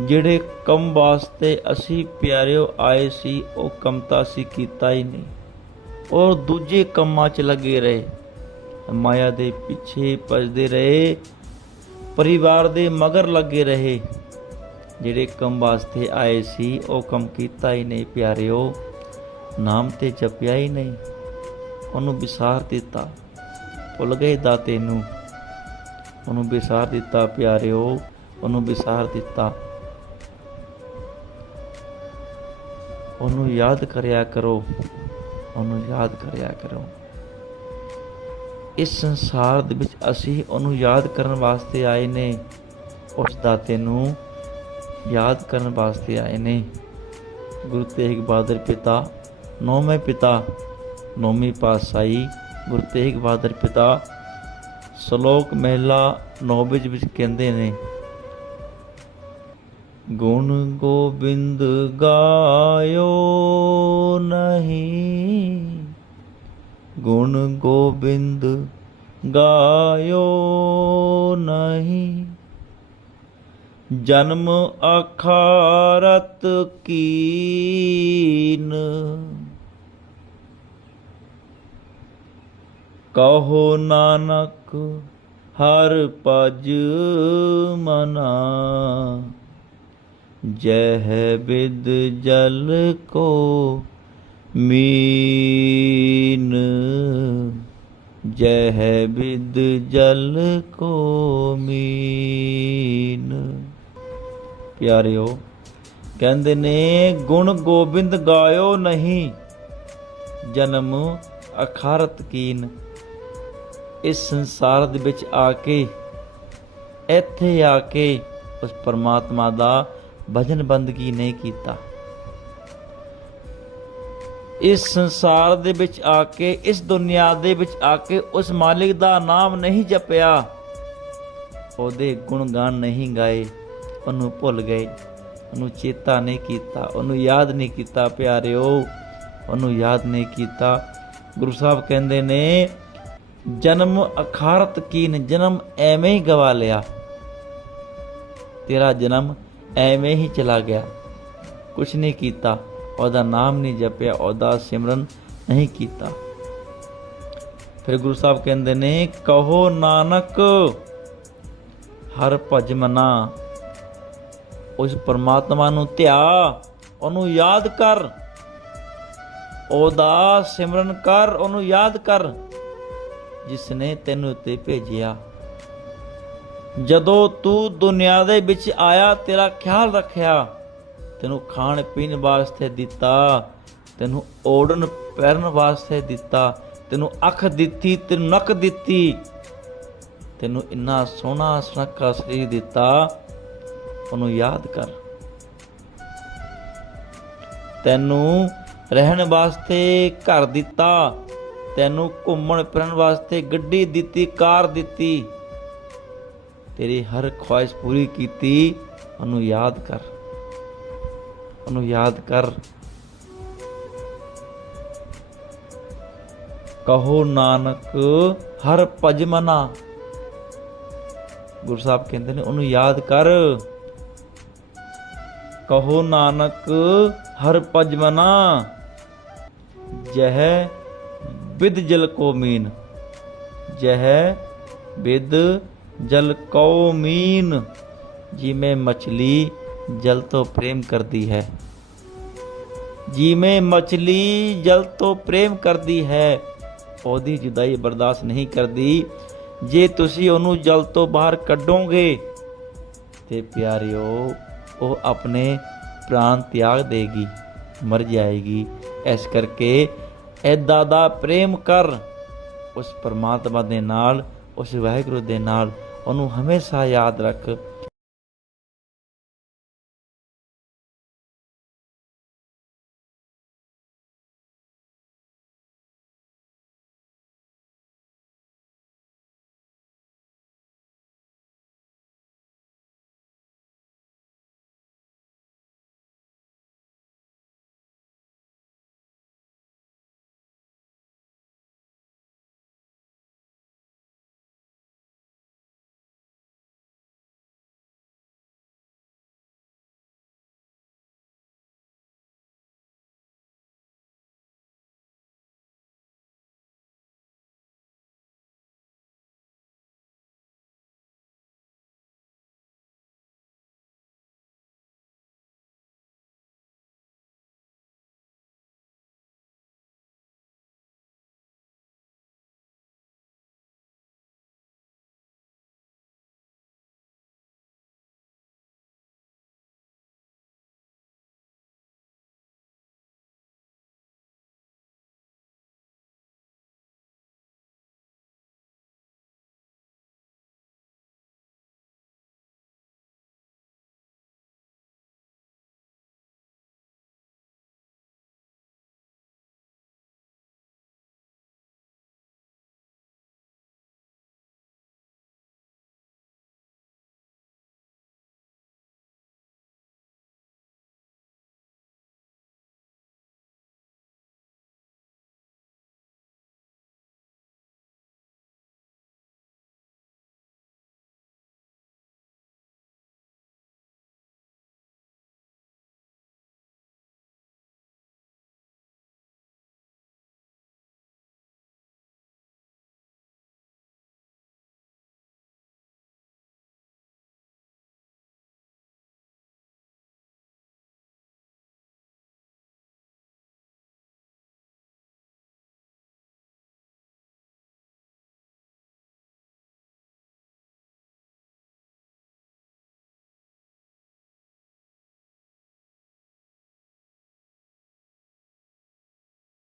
ਜਿਹੜੇ ਕੰਮ ਵਾਸਤੇ ਅਸੀਂ ਪਿਆਰਿਓ ਆਏ ਸੀ, ਉਹ ਕੰਮ ਤਾਂ ਅਸੀਂ ਕੀਤਾ ਹੀ ਨਹੀਂ। ਔਰ ਦੂਜੇ ਕੰਮਾਂ 'ਚ ਲੱਗੇ ਰਹੇ। ਮਾਇਆ ਦੇ ਪਿੱਛੇ ਭਜਦੇ ਰਹੇ, ਪਰਿਵਾਰ ਦੇ ਮਗਰ ਲੱਗੇ ਰਹੇ। ਜਿਹੜੇ ਕੰਮ ਵਾਸਤੇ ਆਏ ਸੀ, ਉਹ ਕੰਮ ਕੀਤਾ ਹੀ ਨਹੀਂ ਪਿਆਰਿਓ। ਨਾਮ ਤੇ ਜਪਿਆ ਹੀ ਨਹੀਂ। ਉਹਨੂੰ ਵਿਸਾਰ ਦਿੱਤਾ। ਭੁੱਲ ਗਏ ਦਾਤੇ ਨੂੰ। ਉਹਨੂੰ ਵਿਸਾਰ ਦਿੱਤਾ ਪਿਆਰਿਓ। ਉਹਨੂੰ ਵਿਸਾਰ ਦਿੱਤਾ। ਉਹਨੂੰ ਯਾਦ ਕਰਿਆ ਕਰੋ, ਉਹਨੂੰ ਯਾਦ ਕਰਿਆ ਕਰੋ। ਇਸ ਸੰਸਾਰ ਦੇ ਵਿੱਚ ਅਸੀਂ ਉਹਨੂੰ ਯਾਦ ਕਰਨ ਵਾਸਤੇ ਆਏ ਨੇ, ਉਸ ਦਾਤੇ ਨੂੰ ਯਾਦ ਕਰਨ ਵਾਸਤੇ ਆਏ ਨੇ। ਗੁਰੂ ਤੇਗ ਬਹਾਦਰ ਪਿਤਾ, ਨੌਵੇਂ ਪਿਤਾ, ਨੌਵੀਂ ਪਾਤਸ਼ਾਹੀ, ਗੁਰੂ ਤੇਗ ਬਹਾਦਰ ਪਿਤਾ, ਸ਼ਲੋਕ ਮਹਿਲਾ ਨੌਵੇਂ ਵਿੱਚ ਕਹਿੰਦੇ ਨੇ ਗੁਣ ਗੋਬਿੰਦ ਗਾਇਓ ਨਹੀਂ। ਗੁਣ ਗੋਬਿੰਦ ਗਾਇਓ ਨਹੀਂ। ਜਨਮ ਅਖਾਰਤ ਕੀਨ। ਕਹੋ ਨਾਨਕ ਹਰ ਪਜ ਮਨਾ। ਜਹ ਬਿਦ ਜਲ ਕੋ ਮੀਨ, ਜਹ ਬਿਦ ਜਲ ਕੋ ਮੀਨ। ਪਿਆਰਿਓ, ਕਹਿੰਦੇ ਨੇ, ਗੁਣ ਗੋਬਿੰਦ ਗਾਇਓ ਨਹੀਂ, ਜਨਮ ਅਖਾਰਤ ਕੀਨ। ਇਸ ਸੰਸਾਰ ਦੇ ਵਿੱਚ ਆ ਕੇ, ਇੱਥੇ ਆ ਕੇ ਉਸ ਪਰਮਾਤਮਾ ਦਾ ਭਜਨ ਬੰਦਗੀ ਨਹੀਂ ਕੀਤਾ? ਇਸ ਸੰਸਾਰ ਦੇ ਵਿੱਚ ਆ ਕੇ, ਇਸ ਦੁਨੀਆ ਦੇ ਵਿੱਚ ਆ ਕੇ ਉਸ ਮਾਲਿਕ ਦਾ ਨਾਮ ਨਹੀਂ ਜਪਿਆ। ਉਹਦੇ ਗੁਣ ਗਾਨ ਨਹੀਂ ਗਾਏ, ਉਹਨੂੰ ਭੁੱਲ ਗਏ, ਉਹਨੂੰ ਚੇਤਾ ਨਹੀਂ ਕੀਤਾ, ਉਹਨੂੰ ਯਾਦ ਨਹੀਂ ਕੀਤਾ, ਪਿਆਰਿਓ, ਉਹਨੂੰ ਯਾਦ ਨਹੀਂ ਕੀਤਾ। ਗੁਰੂ ਸਾਹਿਬ ਕਹਿੰਦੇ ਨੇ, ਜਨਮ ਅਖਾਰਤ ਕੀਨ, ਜਨਮ ਐਵੇਂ ਹੀ ਗਵਾ ਲਿਆ। ਤੇਰਾ ਜਨਮ ਐਵੇਂ ਹੀ ਚਲਾ ਗਿਆ। ਕੁਛ ਨਹੀਂ ਕੀਤਾ। ਉਹਦਾ ਨਾਮ ਨਹੀਂ ਜਪਿਆ। ਉਹਦਾ ਸਿਮਰਨ ਨਹੀਂ ਕੀਤਾ। ਫਿਰ ਗੁਰੂ ਸਾਹਿਬ ਕਹਿੰਦੇ ਨੇ, ਕਹੋ ਨਾਨਕ, ਹਰ ਭਜ ਮਨਾ। ਉਸ ਪਰਮਾਤਮਾ ਨੂੰ ਧਿਆ, ਉਹਨੂੰ ਯਾਦ ਕਰ। ਉਹਦਾ ਸਿਮਰਨ ਕਰ, ਉਹਨੂੰ ਯਾਦ ਕਰ। ਜਿਸ ਨੇ ਤੈਨੂੰ ਉੱਤੇ ਭੇਜਿਆ। ਜਦੋਂ ਤੂੰ ਦੁਨੀਆ ਦੇ ਵਿੱਚ ਆਇਆ, ਤੇਰਾ ਖਿਆਲ ਰੱਖਿਆ, ਤੈਨੂੰ ਖਾਣ ਪੀਣ ਵਾਸਤੇ ਦਿੱਤਾ, ਤੈਨੂੰ ਓੜਨ ਪਹਿਰਨ ਵਾਸਤੇ ਦਿੱਤਾ, ਤੈਨੂੰ ਅੱਖ ਦਿੱਤੀ, ਤੈਨੂੰ ਨੱਕ ਦਿੱਤੀ, ਤੈਨੂੰ ਇੰਨਾ ਸੋਹਣਾ ਸੁਨੱਖਾ ਸਰੀਰ ਦਿੱਤਾ, ਉਹਨੂੰ ਯਾਦ ਕਰ। ਤੈਨੂੰ ਰਹਿਣ ਵਾਸਤੇ ਘਰ ਦਿੱਤਾ, ਤੈਨੂੰ ਘੁੰਮਣ ਫਿਰਨ ਵਾਸਤੇ ਗੱਡੀ ਦਿੱਤੀ, ਕਾਰ ਦਿੱਤੀ ਤੇਰੀ ਹਰ ਖੁਆਇਸ਼ ਪੂਰੀ ਕੀਤੀ, ਉਹਨੂੰ ਯਾਦ ਕਰ। ਉਹਨੂੰ ਯਾਦ ਕਰ। ਕਹੋ ਨਾਨਕ, ਹਰ ਭਜਮਨਾ ਗੁਰੂ ਸਾਹਿਬ ਕਹਿੰਦੇ ਨੇ, ਉਹਨੂੰ ਯਾਦ ਕਰ। ਕਹੋ ਨਾਨਕ, ਹਰ ਭਜਮਨਾ ਜਹ ਵਿਦ ਜਲ ਕੋ ਮੀਨ। ਜਹ ਵਿਦ ਜਲ ਕੋ ਮੀਨ ਜਿਵੇਂ ਮਛਲੀ ਜਲ ਤੋਂ ਪ੍ਰੇਮ ਕਰਦੀ ਹੈ। ਜਿਵੇਂ ਮਛਲੀ ਜਲ ਤੋਂ ਪ੍ਰੇਮ ਕਰਦੀ ਹੈ, ਉਹਦੀ ਜੁਦਾਈ ਬਰਦਾਸ਼ਤ ਨਹੀਂ ਕਰਦੀ। ਜੇ ਤੁਸੀਂ ਉਹਨੂੰ ਜਲ ਤੋਂ ਬਾਹਰ ਕੱਢੋਗੇ, ਤੇ ਪਿਆਰਿਓ, ਉਹ ਆਪਣੇ ਪ੍ਰਾਣ ਤਿਆਗ ਦੇਗੀ, ਮਰ ਜਾਏਗੀ। ਇਸ ਕਰਕੇ ਐਦਾ ਦਾ ਪ੍ਰੇਮ ਕਰ, ਉਸ ਪਰਮਾਤਮਾ ਦੇ ਨਾਲ ਉਸ ਵਾਹਿਗੁਰੂ ਦੇ ਨਾਲ ਉਹਨੂੰ ਹਮੇਸ਼ਾ ਯਾਦ ਰੱਖ